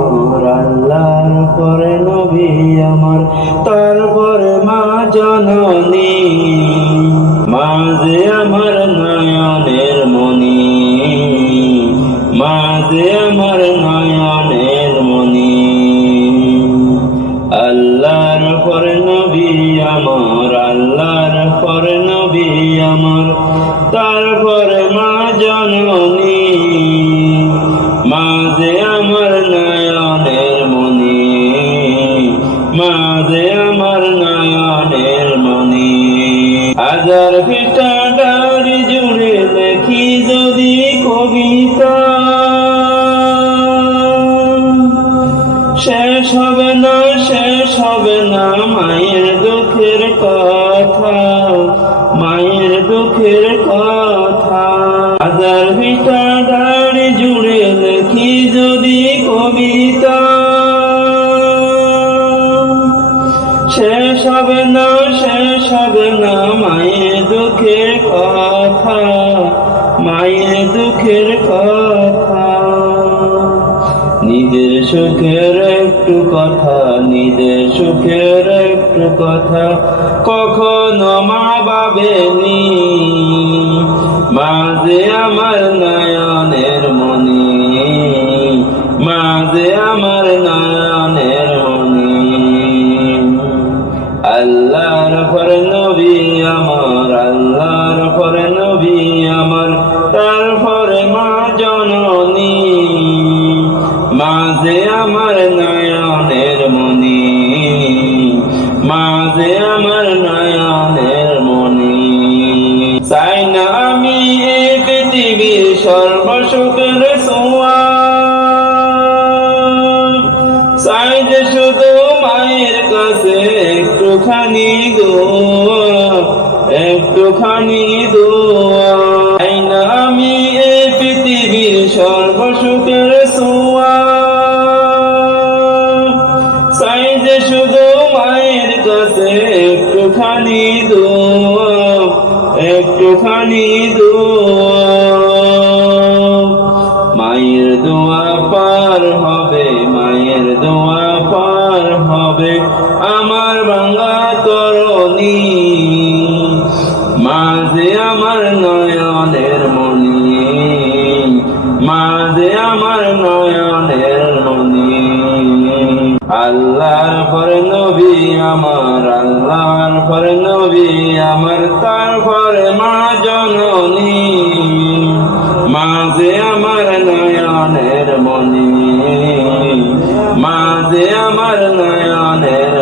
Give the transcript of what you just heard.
আমার আল্লাহর পরে নবী আমার, তারপরে মা জননী, মা যে আমার নয়নের মনি, মা যে আমার নয়নের মনি। আল্লাহর পরে নবী আমার, আল্লাহর পরে নবী আমার, তারপরে মা জননী, মা যে আমার নয়নের মনি, মা যে আমার নয়নের মনি। হাজার পৃষ্ঠা ডায়েরি জুড়ে লেখি যদি কবিতা, শেষ হবে না, শেষ হবে না মায়ের দুঃখের কথা, মায়ের দুঃখের কথা। হাজার পৃষ্ঠা ডায়েরি জুড়ে লেখি যদি কবিতা, শেষ হবে না, শেষ হবে না মায়ের দুঃখের কথা, মায়ের দুঃখের কথা। নিজের সুখের একটু কথা, নিজের সুখের একটু কথা কখনো মা ভাবেনি, মা যে আমার নয়নের মনি, মা যে আমার নয়নের মনি। আল্লাহর পরে নবী আমার, আল্লাহর পরে নবী আমার, তারপরে মা জননী, মা যে আমার নয়নের মনি, মা যে আমার নয়নের মনি। চাই না আমি এই পৃথিবীর সর্বসুখের ছোঁয়া, চাই যে শুধু মায়ের কাছে একটুখানি দোয়া, একটুখানি দোয়া। চাই না আমি এই পৃথিবীর সর্বসুখের ছোঁয়া, চাই যে শুধু মায়ের কাছে একটুখানি দোয়া, একটুখানি দোয়া। মায়ের দোয়া পার হবে, মায়ের দোয়া পার হবে আমার ভাঙা তরণী, মা যে আমার নয়নের মনি, মা যে আমার নয়নের মনি। আল্লাহর পরে নবী আমার, আল্লাহর পরে নবী আমার, তারপরে মা জননী, মা যে আমার নয়নের মনি, মা যে আমার নয়নের